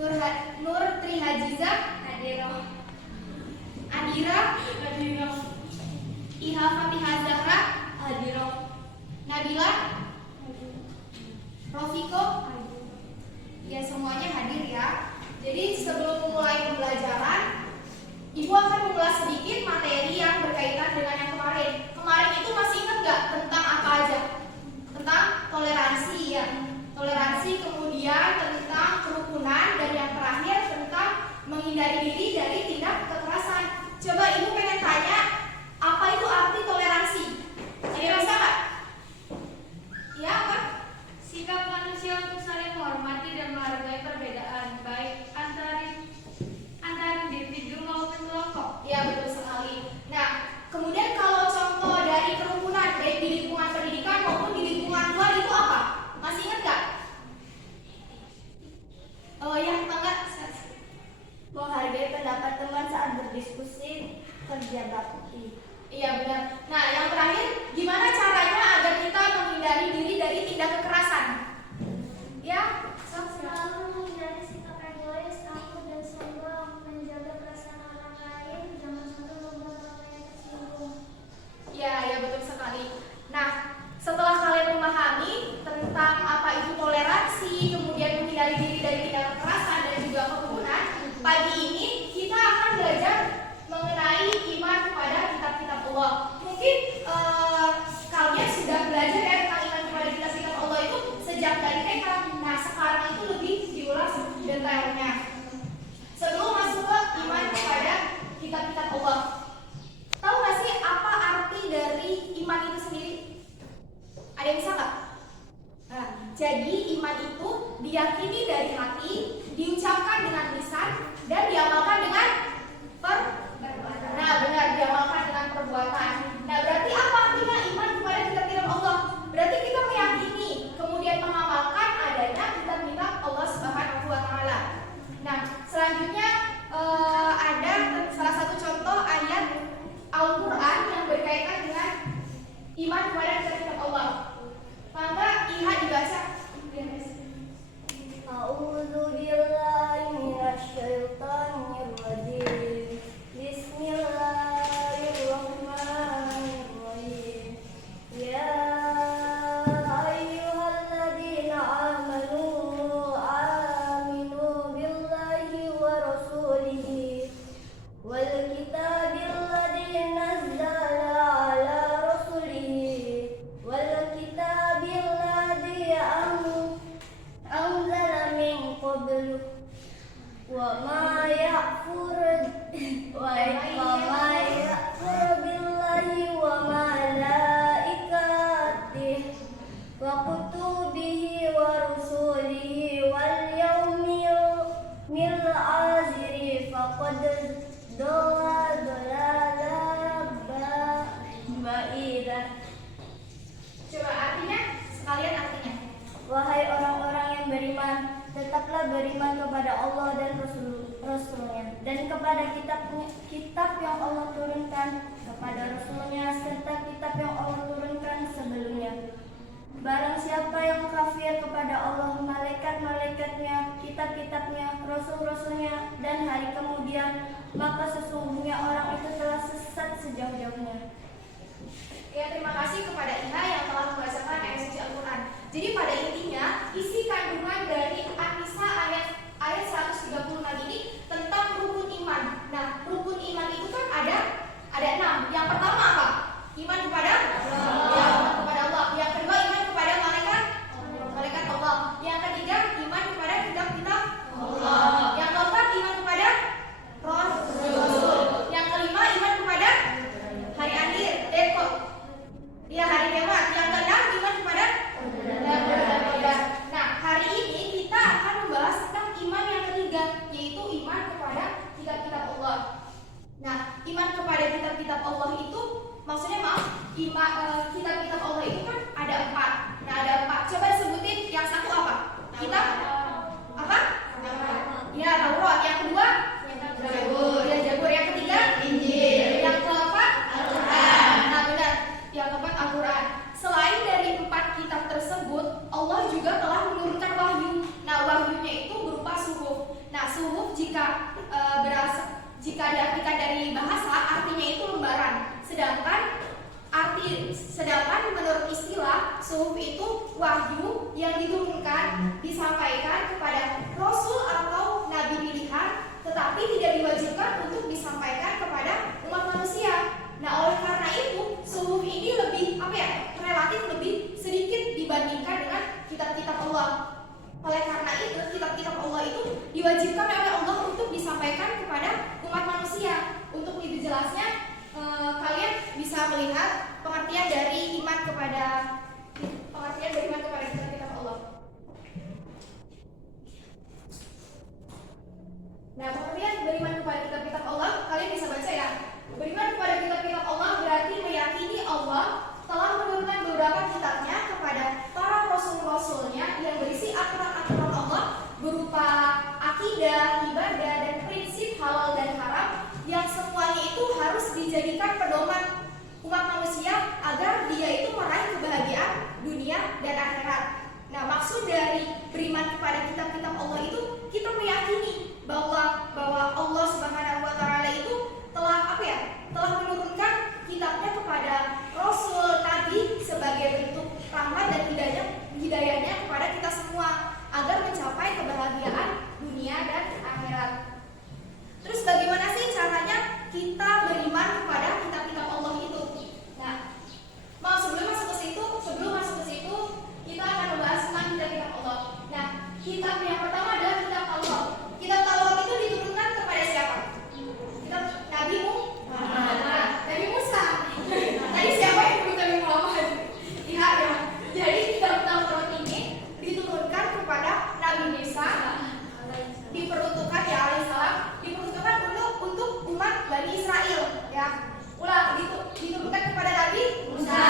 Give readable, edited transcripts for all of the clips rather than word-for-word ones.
Nur Trihajiza Hadiroh. Adira Hadiroh. Iha Fatihah Zahra Hadiroh. Nabila Rofiko. Ya, semuanya hadir ya. Jadi sebelum mulai pembelajaran, Ibu akan mengulas sedikit materi yang berkaitan dengan yang kemarin. Kemarin itu masih ingat nggak tentang apa aja? Tentang toleransi ya. Toleransi, kemudian tentang kerukunan, dan yang terakhir tentang menghindari diri dari tindak kekerasan. Coba Ibu pengen tanya, apa itu arti toleransi? Ada bisa nggak? Ya, apa? Sikap manusia untuk saling menghormati dan menghargai perbedaan, baik antara individu maupun kelompok. Ya, betul sekali. Nah, kemudian kalau contoh dari kerukunan, baik di lingkungan pendidikan maupun di lingkungan luar, itu apa? Masih ingat nggak? Oh ya, enggak. Menghargai pendapat teman saat berdiskusi, kerja bakti. Iya, benar. Nah, yang terakhir, gimana caranya agar kita menghindari diri dari tindak kekerasan? Ya, Selalu menghindari sikap egois, takut dan sombong, menjaga perasaan orang lain, jangan sampai membuat orang lain tersinggung. ya betul sekali. Nah, setelah kalian memahami tentang apa itu toleransi, kemudian menghindari diri dari tindak kekerasan dan juga kerukunan, pagi ini kita akan belajar mengenai iman kepada kitab-kitab Allah. Mungkin kalian sudah belajar ya tentang iman kepada kitab-kitab Allah itu sejak dari TK. Nah, sekarang itu lebih diulas detailnya. Sebelum masuk ke iman kepada kitab-kitab Allah, tahu nggak sih apa arti dari iman itu sendiri? Ada yang bisa nggak? Nah, jadi iman itu diyakini dari hati, diucapkan dengan lisan, dan diamalkan dengan perbuatan. Nah, benar, diamalkan dengan perbuatan. Nah, berarti apa artinya iman kepada kitab-kitab Allah? Berarti kita meyakini, kemudian mengamalkan adanya kitab-kitab Allah Subhanahu wa Ta'ala. Nah, selanjutnya ada salah satu contoh ayat Al-Quran yang berkaitan dengan iman kepada kitab-kitab Allah. Maka Iha dibaca. A'udzu billahi minasyaitonir rajim. Bismillahirrahmanirrahim. Ya ayyuhalladzina aminu billahi wa rasulihi wal kitabil ladzi nazzala ala rasulihi wal kitabil ladzi anzala min qablu wa ma yakfur billahi wa malaikatihi wa kutubihi wa rusulihi wal yawmil akhir faqad dhalla dhalalan ba'ida. Coba artinya, sekalian artinya. Wahai orang-orang yang beriman, tetaplah beriman kepada Allah dan Rasulnya, dan kepada kitab yang Allah turunkan, kepada Rasulnya, serta kitab yang Allah turunkan sebelumnya. Barang siapa yang kafir kepada Allah, malaikat-malaikatnya, kitab-kitabnya, rasul-rasulnya, dan hari kemudian, maka sesungguhnya orang itu telah sesat sejauh-jauhnya. Ya, terima kasih kepada Iha yang telah membacakan ayat suci Al-Quran. Jadi pada intinya, isi kandungan dari An-Nisa ayat 136 ini tentang rukun iman. Nah, rukun iman itu kan ada 6. Yang pertama apa? Iman kepada Allah. Ya, iman kepada Allah. Yang kedua, iman kepada malaikat Allah. Yang ketiga, iman kepada kitab-kitab Allah. Yang keempat, iman kepada Rasul. Yang kelima, iman kepada hari akhir. Ya, hari kiamat. Yang keenam, iman kepada Nah, hari ini kita akan membahas tentang iman yang ketiga, yaitu iman kepada kitab-kitab Allah. Nah, iman kepada kitab-kitab Allah itu maksudnya kitab-kitab Allah itu kan ada 4. Nah, ada 4. Coba sebutin yang satu apa? Kitab apa? Ya, Taurat. Yang kedua? Zabur. Ya, Zabur. Yang ketiga? Injil. Yang keempat? Al-Quran. Nah, benar. Yang keempat Al-Quran. Selain dari 4 kitab tersebut, Allah juga telah menurunkan wahyu. Nah, wahyunya itu berupa suhuf. Nah, jika diartikan dari bahasa artinya itu lembaran. Sedangkan menurut istilah suhuf itu wahyu yang diturunkan disampaikan kepada rasul atau nabi pilihan, tetapi tidak diwajibkan untuk disampaikan kepada umat manusia. Nah, oleh karena itu suhuf ini relatif lebih sedikit dibandingkan dengan kitab-kitab Allah. Oleh karena itu kitab-kitab Allah itu diwajibkan oleh Allah untuk disampaikan kepada umat manusia. Untuk lebih jelasnya kalian bisa melihat pengertian dari iman kepada kitab-kitab Allah. Nah, pengertian beriman kepada kitab-kitab Allah kalian bisa baca ya. Beriman kepada kitab-kitab Allah berarti meyakini Allah telah menurunkan beberapa kitabnya kepada para rasul-rasulnya yang berisi aturan-aturan Allah berupa akidah, ibadah, dan prinsip halal dan haram yang semuanya itu harus dijadikan pedoman umat manusia agar dia itu meraih kebahagiaan dunia dan akhirat. Nah, maksud dari beriman kepada kitab-kitab Allah itu kita meyakini bahwa Allah Subhanahu wa taala itu telah menurunkan kitabnya kepada rasul, nabi sebagai bentuk rahmat dan hidayahnya kepada kita semua agar mencapai kebahagiaan dunia dan akhirat. Terus bagaimana sih caranya kita beriman kepada kitab-kitab Allah itu? Nah, sebelum masuk ke situ kita akan membahas tentang kitab-kitab Allah. Nah, kitab yang pertama adalah kitab Taurat. Kitab Taurat itu diturunkan kepada siapa? Kitab Nabi Musa. Tadi siapa yang disebut Nabi Muhammad? Ya. Jadi kitab Taurat ini diturunkan kepada Nabi Musa, diperuntukkan untuk umat Bani Israel, ya. Diturunkan kepada Nabi Musa.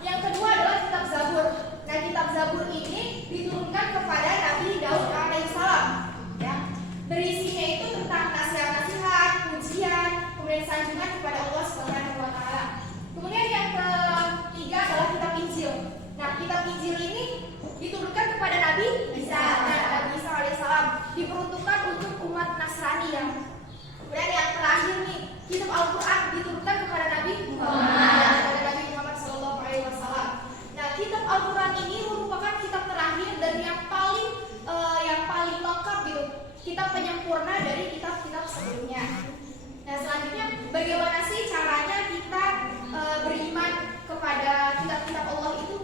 Yang kedua adalah kitab Zabur. Nah, kitab Zabur ini diturunkan kepada Nabi Daud alaihissalam, ya. Berisinya itu tentang nasihat-nasihat, pujian, kemudian sanjungan kepada Allah Subhanahu wa taala. Kemudian yang ketiga adalah kitab Injil. Nah, kitab Injil ini diturunkan kepada Nabi Isa alaihissalam, diperuntukkan untuk umat Nasrani, ya. Kemudian yang terakhir nih, kitab Al-Quran diturunkan kepada Nabi Muhammad SAW. Nah, kitab Al-Quran ini merupakan kitab terakhir dan yang paling lengkap gitu, kitab penyempurna dari kitab-kitab sebelumnya. Nah, selanjutnya bagaimana sih caranya kita beriman kepada kitab-kitab Allah itu?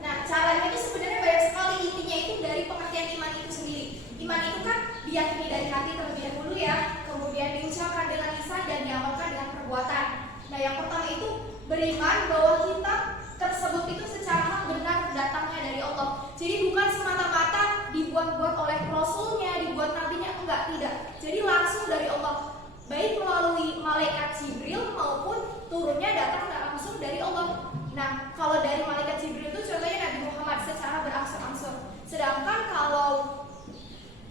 Nah, caranya itu sebenarnya banyak sekali, intinya itu dari pengertian iman itu sendiri. Iman itu kan diyakini dari hati terlebih dahulu, ya, kemudian diucapkan dengan lisan dan diamalkan dengan perbuatan. Nah, yang pertama itu beriman bahwa kitab tersebut itu secara hak benar datangnya dari Allah. Jadi bukan semata-mata dibuat-buat oleh rasulnya, dibuat nabinya, tidak. Jadi langsung dari Allah, baik melalui malaikat Jibril maupun turunnya datang langsung dari Allah. Nah, kalau dari malaikat Jibril itu contohnya Nabi Muhammad secara berangsur-angsur. Sedangkan kalau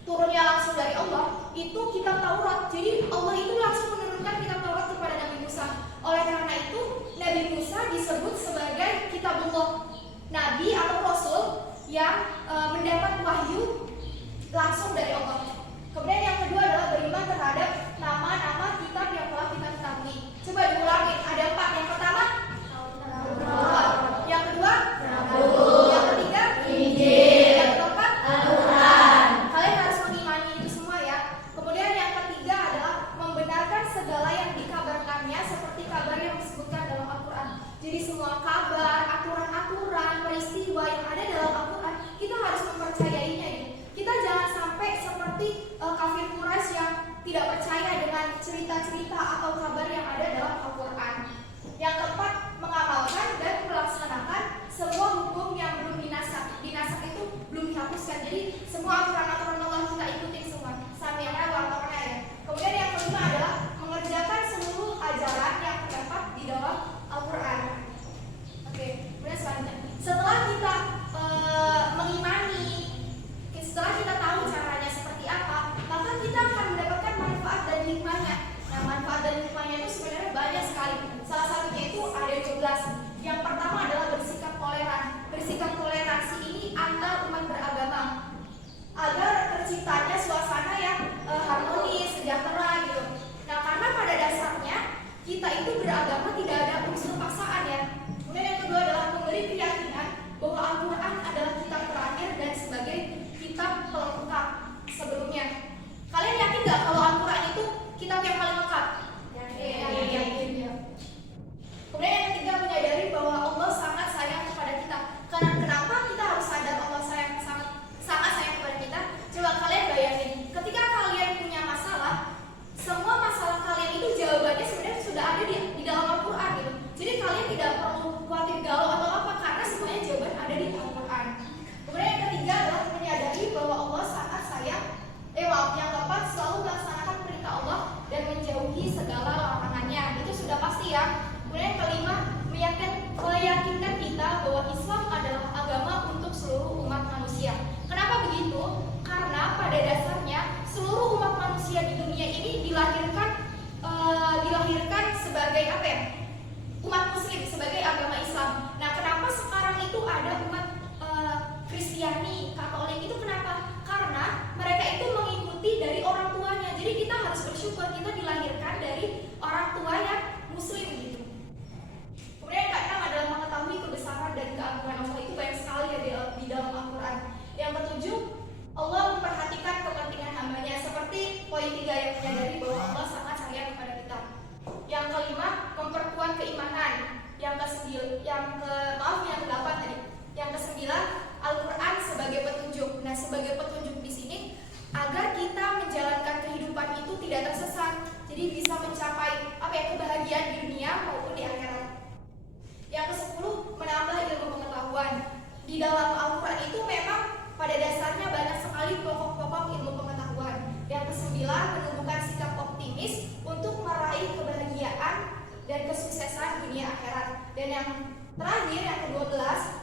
turunnya langsung dari Allah itu kitab Taurat. Jadi Allah itu langsung menurunkan kitab Taurat kepada Nabi Musa. Oleh karena itu Nabi Musa disebut sebagai kitabullah, nabi atau rasul yang mendapat wahyu langsung dari Allah. Kemudian yang kedua adalah beriman terhadap nama-nama kitab yang telah kita ketahui. Coba diulangi, ada 4. Yang pertama Taurat, yang kedua Zabur, yang ketiga Injil, yang keempat Al-Quran. Kalian harus mengimani itu semua, ya. Kemudian yang ketiga adalah membenarkan segala yang dikabarkannya seperti kabar yang disebutkan dalam Al-Quran. Jadi semua kabar, aturan-aturan, peristiwa yang ada dalam Al-Quran kita harus mempercayainya, ya. Kita jangan sampai seperti kafir Quraisy yang tidak percaya dengan cerita-cerita atau kabar yang ada dalam Al-Quran. Yang keempat, mengamalkan dan melaksanakan semua hukum yang belum dinasak. Dinasak itu belum dihapuskan. Jadi semua aturan-aturan Allah kita ikutin semua. Sami'na wa ata'na, ya. Kemudian yang kelima adalah mengerjakan seluruh ajaran yang terdapat di dalam Al-Quran. Oke, kemudian selanjutnya, setelah kita mengimani, setelah kita tahu caranya seperti apa, maka kita akan mendapatkan manfaat dan hikmahnya. Nah, manfaat dan hikmahnya itu sebenarnya banyak sekali. Salah satunya itu ada 12. Yang pertama adalah bersikap toleran. Bersikap toleransi ini antar umat beragama agar terciptanya suasana yang harmonis, sejahtera gitu. Nah, karena pada dasarnya kita itu beragama tidak ada unsur paksaan ya. Kemudian yang kedua adalah memberi keyakinan bahwa Al-Quran adalah kitab terakhir dan sebagai kitab pelengkap sebelumnya. Kalian yakin nggak kalau Al-Quran itu kitab yang paling lengkap? Yakin. Kemudian yang ketiga, menyadari bahwa Allah sangat sayang kepada kita. Karena kenapa kita harus sadar Allah sangat sayang kepada kita? Coba kalian bayangin, ketika kalian punya masalah, semua masalah kalian itu jawabannya sebenarnya sudah ada di dalam Al-Quran gitu. Jadi kalian tidak perlu khawatir galau atau apa, karena semuanya jawaban ada di Al-Quran. Kemudian yang ketiga adalah menyadari bahwa Allah sangat sayang. Yang keempat, selalu melaksanakan perintah Allah dan menjauhi segala larangannya. Itu sudah pasti ya. Kemudian yang kelima, meyakinkan kita bahwa Islam adalah agama untuk seluruh umat manusia. Kenapa begitu? Karena pada dasarnya seluruh umat manusia di dunia ini dilahirkan sebagai apa ya? Umat Muslim, sebagai agama Islam. Nah, kenapa sekarang itu ada umat Kristiani, Katolik itu kenapa? Karena mereka itu mengikuti dari orang tuanya. Jadi kita harus bersyukur kita dilahirkan dari orang tua yang Muslim gitu. Kemudian yang keenam adalah mengetahui kebesaran dan keagungan Allah. Itu banyak sekali ya di dalam Al-Quran. Yang ketujuh, Allah memperhatikan kepentingan hambanya. Seperti poin 3 yang menyadari bahwa Allah sangat sayang kepada kita. Yang kelima, memperkuat keimanan. Yang ke-8 tadi. Yang ke-9, Al-Quran sebagai petunjuk. Nah, sebagai petunjuk di sini agar kita menjalankan kehidupan itu tidak tersesat. Jadi bisa mencapai kebahagiaan di dunia maupun di akhirat. Yang ke-10, menambah ilmu pengetahuan. Di dalam Al-Quran itu memang pada dasarnya banyak sekali pokok-pokok ilmu pengetahuan. Yang ke-9, menumbuhkan sikap optimis untuk meraih kebahagiaan dan kesuksesan dunia akhirat. Dan yang terakhir, yang ke-12,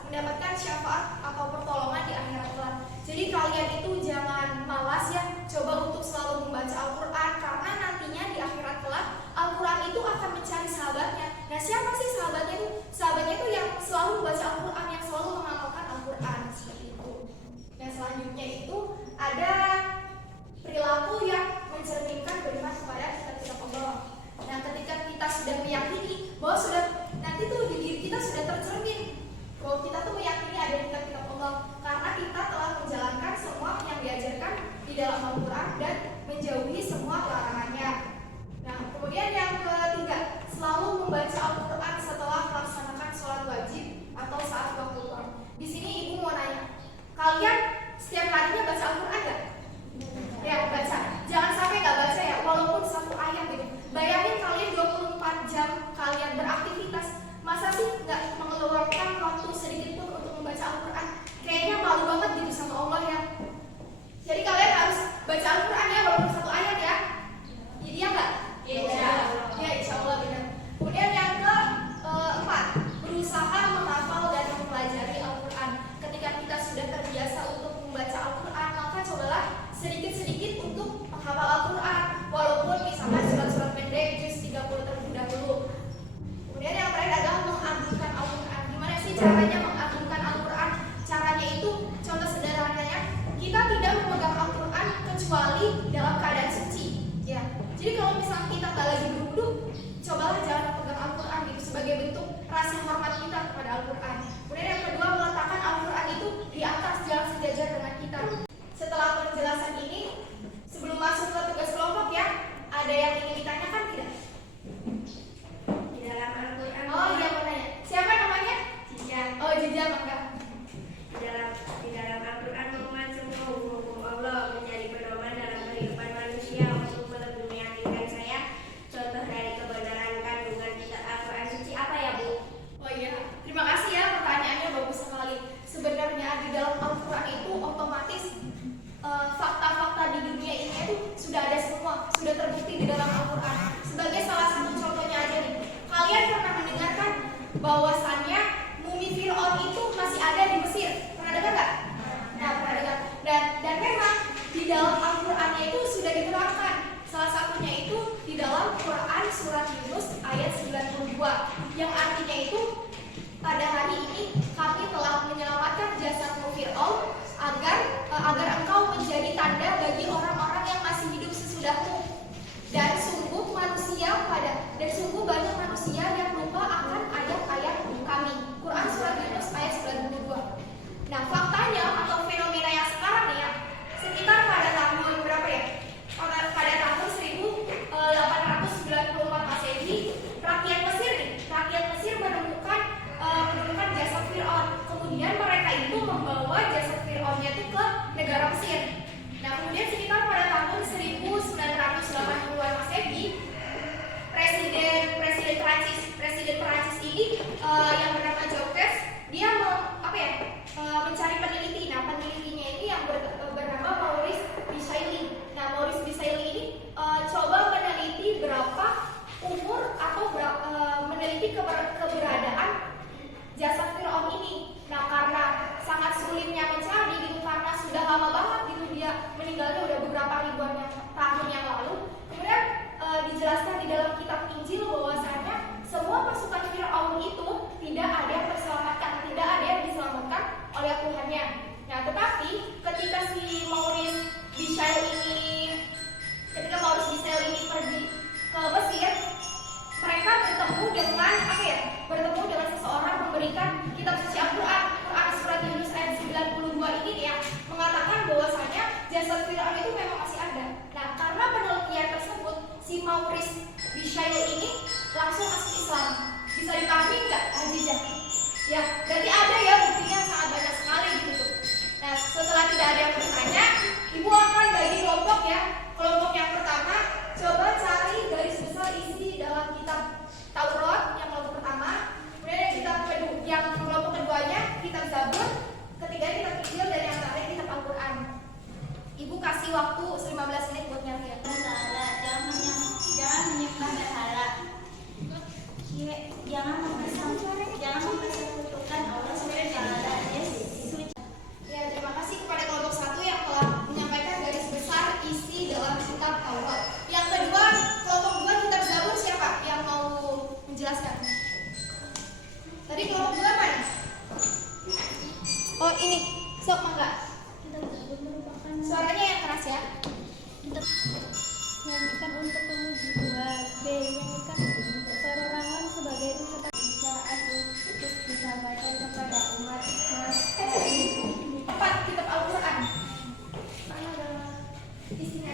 mendapatkan syafaat atau pertolongan di akhirat kelak. Jadi kalian itu jangan malas ya, coba untuk selalu membaca Al-Quran, karena nantinya di akhirat kelak Al-Quran itu akan mencari sahabatnya. Nah, siapa sih sahabatnya itu? Sahabatnya itu yang selalu membaca Al-Quran, yang selalu mengamalkan Al-Quran, seperti itu. Yang selanjutnya itu ada perilaku yang mencerminkan beriman kepada kitab-kitab Allah. Nah, ketika kita sudah meyakini bahwa nanti tuh di diri kita sudah tercermin bahwa kita tuh meyakini ada kitab-kitab Allah, karena kita telah menjalankan semua yang diajarkan di dalam Al-Quran dan menjauhi semua larangannya. Nah, kemudian yang ketiga, selalu membaca Al-Quran setelah melaksanakan sholat wajib atau saat waktu luang. Di sini ibu mau nanya, kalian setiap harinya baca Al-Quran nggak? Ya, baca. Jangan sampai nggak baca ya, walaupun satu ayat gitu. Bayangin kalian 24 jam kalian beraktivitas, masa sih nggak mengeluarkan waktu sedikit pun untuk membaca Al-Quran? Kayaknya malu banget gitu sama Allah ya. Jadi kalian harus baca Al-Quran ya, walaupun satu ayat ya. Iya nggak? Iya. Ya, insya Allah benar. Kemudian yang keempat, berusaha menghafal dan mempelajari Al-Quran. Ketika kita sudah terbiasa untuk membaca Al-Quran, maka cobalah sedikit-sedikit untuk menghafal Al-Quran, walaupun misalkan surat-surat pendek juz 30 terlebih dahulu. Kemudian yang terakhir adalah mengagungkan Al-Quran. Gimana sih caranya mengagungkan Al-Quran? Caranya itu, contoh sederhananya, kita tidak memegang Al-Quran kecuali dalam keadaan suci ya. Jadi kalau misalnya kita nggak lagi berwudu, cobalah jangan memegang Al-Quran gitu, sebagai bentuk rasa hormat kita kepada Al-Quran. Kemudian yang kedua, meletakkan Al-Quran itu di atas, jangan sejajar dengan kita. Setelah penjelasan ini, sebelum masuk ke tugas kelompok ya, ada yang ingin ditanyakan tidak? Di dalam Al-Quran. Oh iya, mau nanya. Siapa namanya? Cica. Oh, Jija, maka. Di dalam Al-Quran memuat semua hukum Allah menjadi pedoman dalam kehidupan manusia untuk lebih meyakinkan saya. Contoh dari kebenaran kandungan kitab Al-Quran suci apa ya, Bu? Oh iya, terima kasih ya, pertanyaannya bagus sekali. Sebenarnya di dalam Al-Quran itu otomatis fakta-fakta di dunia ini itu sudah ada semua, sudah terbukti di dalam Al-Quran. Sebagai salah satu contohnya aja nih, kalian pernah mendengarkan bahwasannya mumi Fir'aun itu masih ada di Mesir? Pernah dengar nggak? Nah, pernah dengar. Dan memang di dalam Al-Qurannya itu sudah diterangkan. Salah satunya itu di dalam Quran surat Yunus ayat 92, yang artinya itu pada hari ini kami telah menyelamatkan jasadmu Fir'aun agar engkau menjadi tanda itu memang masih ada. Nah, karena penelitian tersebut, si Maurice Bucaille ini langsung masuk Islam. Bisa dipahami nggak, Hadijah? Ya, berarti ada ya buktinya sangat banyak sekali gitu. Nah, setelah tidak ada yang bertanya, Ibu akan bagi kelompok ya. Kelompok yang pertama, coba cari garis besar isi dalam kitab Taurat yang kelompok pertama. Kemudian yang kelompok keduanya kitab Zabur, ketiganya kitab Injil, dan yang terakhir kitab Al-Quran. Ibu kasih waktu 15 menit buat nyari ya. Berhala, jangan menyembah berhala. Jangan mempersekutukan Allah SWT. Dia suci. Ya, terima kasih kepada kelompok 1 yang telah menyampaikan garis besar isi dalam kitab Taurat. Yang kedua, kelompok 2 kitab Zabur, siapa yang mau menjelaskan? Tadi kelompok 2 mana? Oh, ini. Sok, mangga. Kitab Zabur merupakan Suaranya yang keras ya. nyanyikan untuk memuji Tuhan. B. Nyanyikan perorangan sebagai ungkapan saat untuk disampaikan kepada umat. 4 kitab Al-Quran. Adalah Istilah